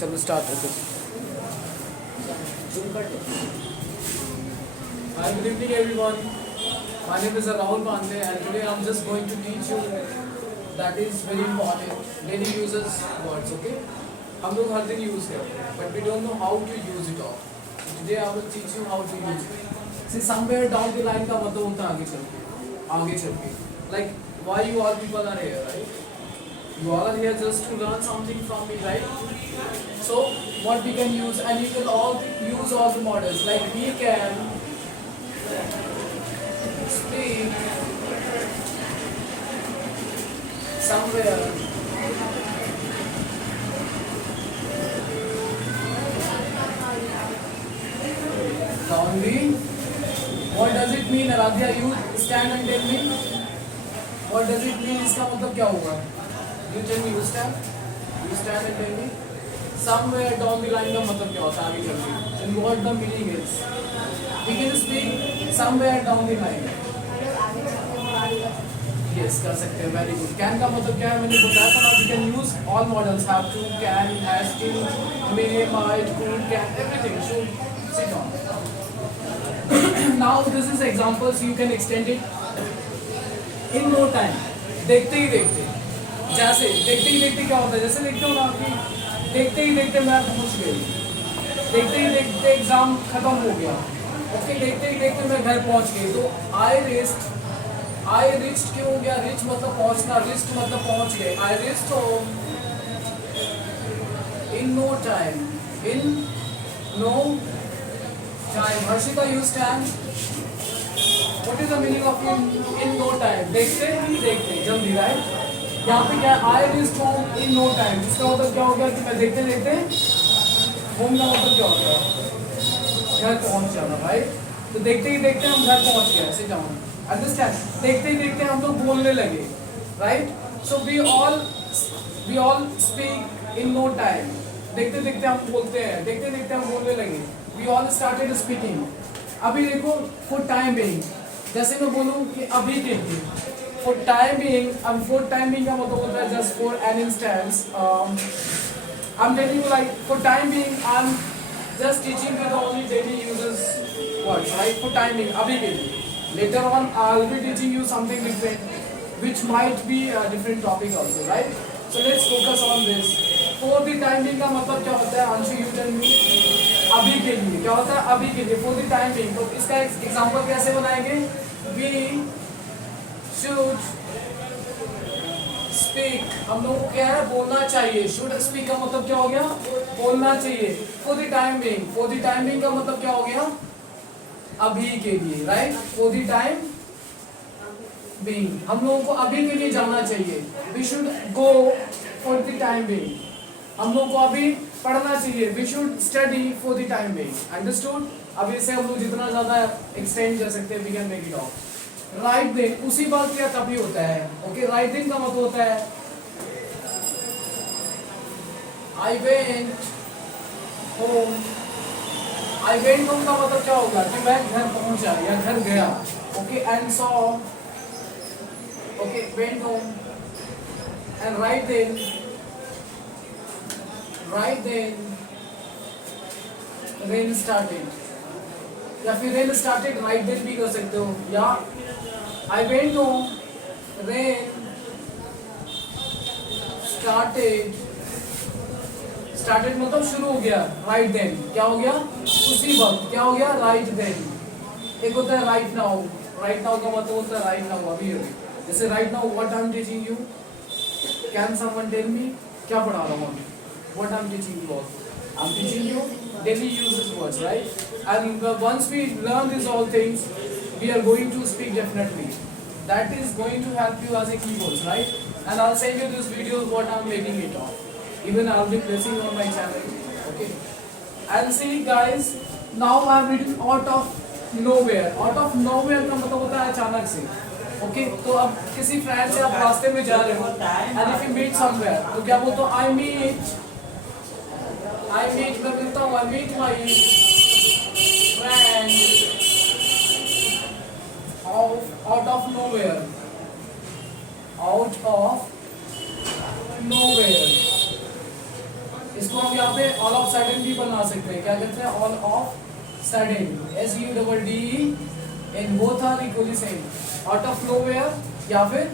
चलो स्टार्ट होते। Hi, good evening everyone. My name is Rahul Pandey and today I'm just going to teach you that is very important daily uses words. Okay? हम लोग हर दिन use करते हैं but we don't know how to use it all. Today I will teach you how to use it. See, somewhere down the line का मतलब होता है आगे चल के. Like why you all people are here, right? You all are here just to learn something from me, right? So what we can use, and you can all use all the models. Like we can speak somewhere downly. What does it mean, Aradhya? You stand and tell me. What does it mean? इसका मतलब क्या होगा? You tell me. You stand. You stand and tell me. Somewhere down the line का मतलब क्या होता है आगे चल के? And what the meaning is? We can speak somewhere down the line. Yes, कर सकते हैं. Very good. Can का मतलब क्या है? मैंने बताया था ना. We can use all models. Have to, can, has to, may, might, could, can, everything. So sit on. Now this is examples. You can extend it in no time. देखते ही देखते. जैसे देखते ही देखते क्या होता है? जैसे देखते हो ना कि देखते ही देखते मैं पहुंच गई. देखते ही देखते एग्जाम खत्म हो गया. ओके, देखते ही देखते मैं घर पहुंच गई. तो आई रिच्ड क्यों हो गया? रिच मतलब पहुंचना, रिच्ड मतलब पहुंच गए. I reached home in no time. In no time. Harshita, you stand. What is the meaning of in no time? देखते ही देखते जल्दी, राइट? यहाँ पे क्या है? I reached home in no time. इसका मतलब क्या हो गया कि मैं देखते देखते होम का मतलब क्या हो गया? घर पहुंच जाना, राइट? तो देखते ही देखते हम घर पहुंच गए. Sit down. अंडरस्टैंड? देखते ही देखते हम लोग बोलने लगे, right? So we all speak in no time. देखते देखते हम बोलते हैं, देखते देखते हम बोलने लगे. We all started speaking. अभी देखो, फॉर टाइम बीइंग, जैसे मैं बोलूँ कि अभी के लिए, फॉर टाइम बीइंग, अब फॉर टाइम बीइंग का मतलब होता है just for an instance. I am telling you like for time being I am just teaching you the only daily uses words, right? For timing, abhi ke liye. Later on, I'll be teaching you something different, which might be a different topic also, right? So let's focus on this. For the timing का मतलब क्या होता है? Anshu, you tell me. अभी के लिए क्या होता है? अभी के लिए. For the timing. तो इसका example कैसे बनाएंगे? We should speak. हम लोग को क्या है? बोलना चाहिए. Should speak का मतलब क्या हो गया? बोलना चाहिए. For the time being. For the time being का मतलब क्या हो गया? अभी के लिए, right? For the time being. हम लोगों को अभी के लिए जाना चाहिए. We should go for the time being. हम लोगों को अभी पढ़ना चाहिए. We should study for the time being. Understood? अब इसे हम लोग जितना ज़्यादा extend कर सकते हैं, we can make it off. Right then, उसी बात क्या तभी होता है. Okay, right then का मतलब होता है I went home. I went home का मतलब क्या होगा? कि मैं घर पहुंचा या घर गया. Okay, and saw. Okay, went home. And right then, rain started. या फिर rain started, right then भी कर सकते हो. या I went home, rain started. Started मतलब शुरू हो गया. राइट देन क्या हो गया? उसी वक्त. क्या हो गया? Right then. एक होता है राइट नाउ. राइट नाउ का मतलब होता है राइट नाउ, अभी अभी. जैसे right now what I am teaching you. Can someone tell me? क्या पढ़ा रहा हूँ? What I am teaching you? I am teaching you daily uses words, right? And once we learn this all things we are going to speak definitely. That is going to help you as a keywords, right? And I will send you this video what I am making it of. Even I'll be placing on my channel. Okay. And see guys, now I'm reading out of nowhere. Out of nowhere का मतलब होता है अचानक से. Okay. तो अब किसी friend से आप रास्ते में जा रहे हो. And if you meet somewhere, तो क्या बोलते हो? I meet. मैं मिलता हूँ. I meet my friend out of nowhere. Out of nowhere. इसको हम यहाँ पे ऑल ऑफ सडन भी बना सकते हैं, क्या कहते हैं, ऑल ऑफ सडन, SUDDE, इन both are equally same, out of nowhere या फिर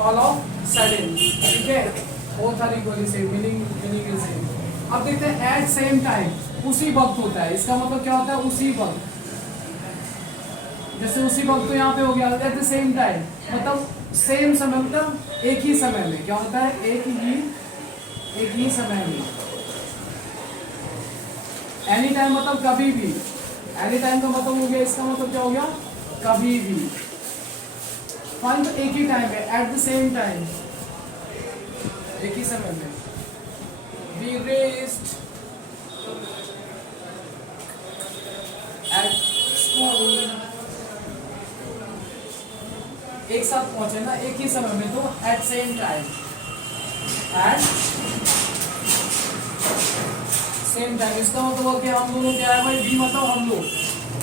ऑल ऑफ सडन, ठीक है, both are equally same, meaning is same. अब देखते हैं एट सेम टाइम, उसी वक्त होता है, इसका मतलब क्या होता है, उसी वक्त, जैसे उसी वक्त तो यहाँ पे हो गया एट द सेम टाइम, मतलब सेम समय, मतलब एक ही समय में, क्या होता है, एक ही समय में। एनी टाइम मतलब कभी भी, एनी टाइम का मतलब हो गया, इसका मतलब क्या हो गया, कभी भी। फाइन, तो एक ही टाइम है, एट द सेम टाइम, एक ही समय में। We raised at school, एक साथ पहुंचे ना, एक ही समय में, तो at same time, at same time, इसका मतलब कि हम दोनों क्या है भाई, बी मतलब हम लोग,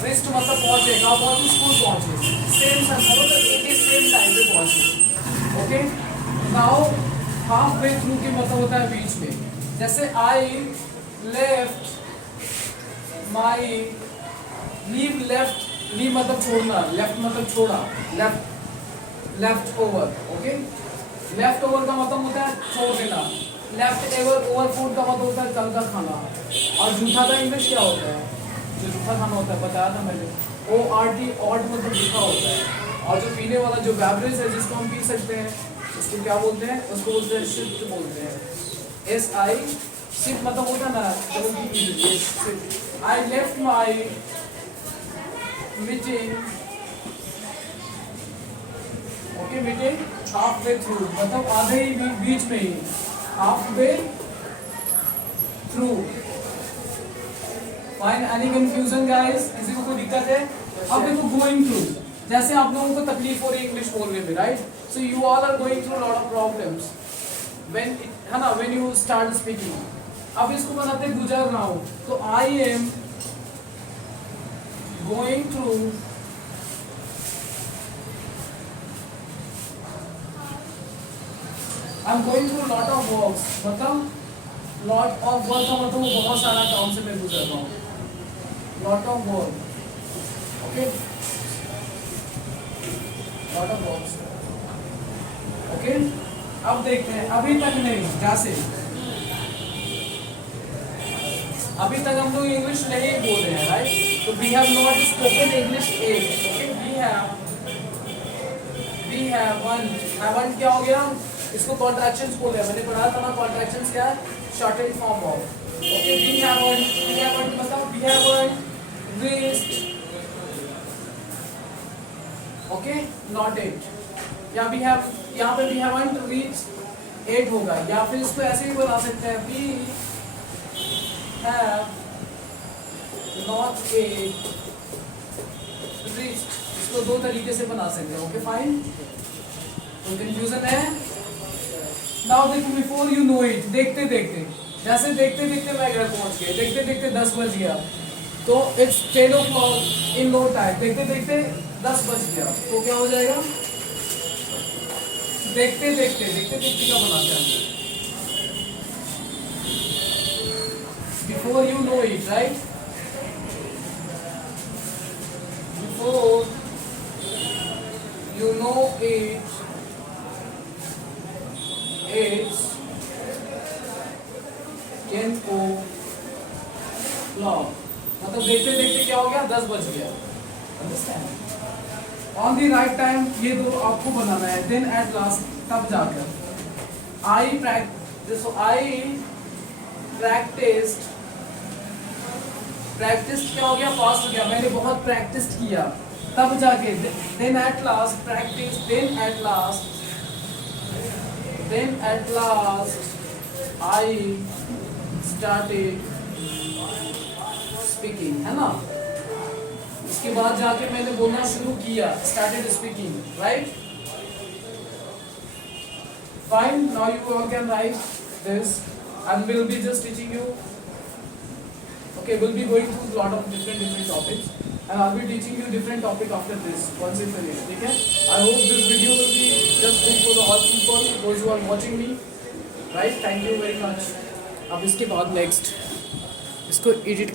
रेस्ट मतलब पहुंचे, कहाँ पहुंचे, स्कूल पहुंचे, सेम समय मतलब एक ही सेम टाइम पे पहुंचे। Okay, now half way through के मतलब होता है बीच में, जैसे आई लेफ्ट माई, लीव मतलब छोड़ना, लेफ्ट मतलब छोड़ा, left over, okay, left over का मतलब होता है छोड़ देना, लेफ्ट ओवर फूड का मतलब होता है कल का खाना, और जूठा का इंग्लिश क्या होता है, जो जूठा खाना होता है, बताया था मैंने, ORT, ऑड मतलब जूठा होता है, और जो पीने वाला जो बेवरेज है जिसको हम पी सकते हैं, उसको क्या बोलते हैं, उसको बोलते हैं सिप बोलते हैं, SI, सिप मतलब होता है ना, I left my meeting, okay, meeting halfway through, मतलब आधे ही बीच में ही, halfway through. Fine, any confusion guys, किसी को कोई दिक्कत है? अब देखो गोइंग थ्रू, जैसे आप लोगों को तकलीफ हो रही है इंग्लिश बोलने में, right, so you all are going through lot of problems when, है ना, व्हेन यू स्टार्ट स्पीकिंग। अब इसको बनाते हैं गुजर रहा हूं, तो I am going through I am going through lot of works, मतलब लॉट ऑफ वर्क का मतलब बहुत सारा काम से मैं गुजर रहा हूँ, lot of work, okay, lot of works, okay. अब देखते हैं, अभी तक नहीं, जैसे अभी तक हम लोग इंग्लिश नहीं बोल रहे हैं, राइट, तो we have not spoken English at, okay, we have one क्या हो गया, इसको कॉन्ट्रैक्शंस बोल रहे हैं, मैंने पढ़ा था ना, कॉन्ट्रैक्शंस क्या है, shorted form of, okay, we have मतलब we have reached, okay, not at, या वी हैव, यहाँ पे वी हैवंट रीच्ड 8 होगा, या फिर इसको ऐसे ही बना सकते हैं, we have not at reached, इसको दो तरीके से बना सकते हैं, ओके, फाइन, तो कंफ्यूजन है। नाउ देखो, बिफोर यू नो इट, देखते देखते, जैसे देखते देखते मैं घर पहुंच गया, देखते देखते 10 बज गया, तो it's 10 o'clock in no time, देखते देखते 10 बज गया, तो क्या हो जाएगा, देखते देखते क्या बनाते हैं, before you know it, right, before you know it, it's 10 o'clock, मतलब देखते देखते क्या हो गया, 10 बज गया, understand, on the right time, ये दो आपको बनाना है, देन एट लास्ट, तब जाकर आई प्रैक्टिस्ड क्या हो गया, फास्ट हो गया, मैंने बहुत प्रैक्टिस किया, तब जाके, then at last practice, then at last I started speaking, है ना, इसके बाद जाके मैंने बोलना शुरू किया, started speaking, right, fine, now you all can write this, and we'll be just teaching you, okay, we'll be going through a lot of different topics, and I'll be teaching you different topic after this once it's finished, okay? I hope this video will be just good for the all people, those who are watching me, right? Thank you very much. अब इसके बाद next इसको edit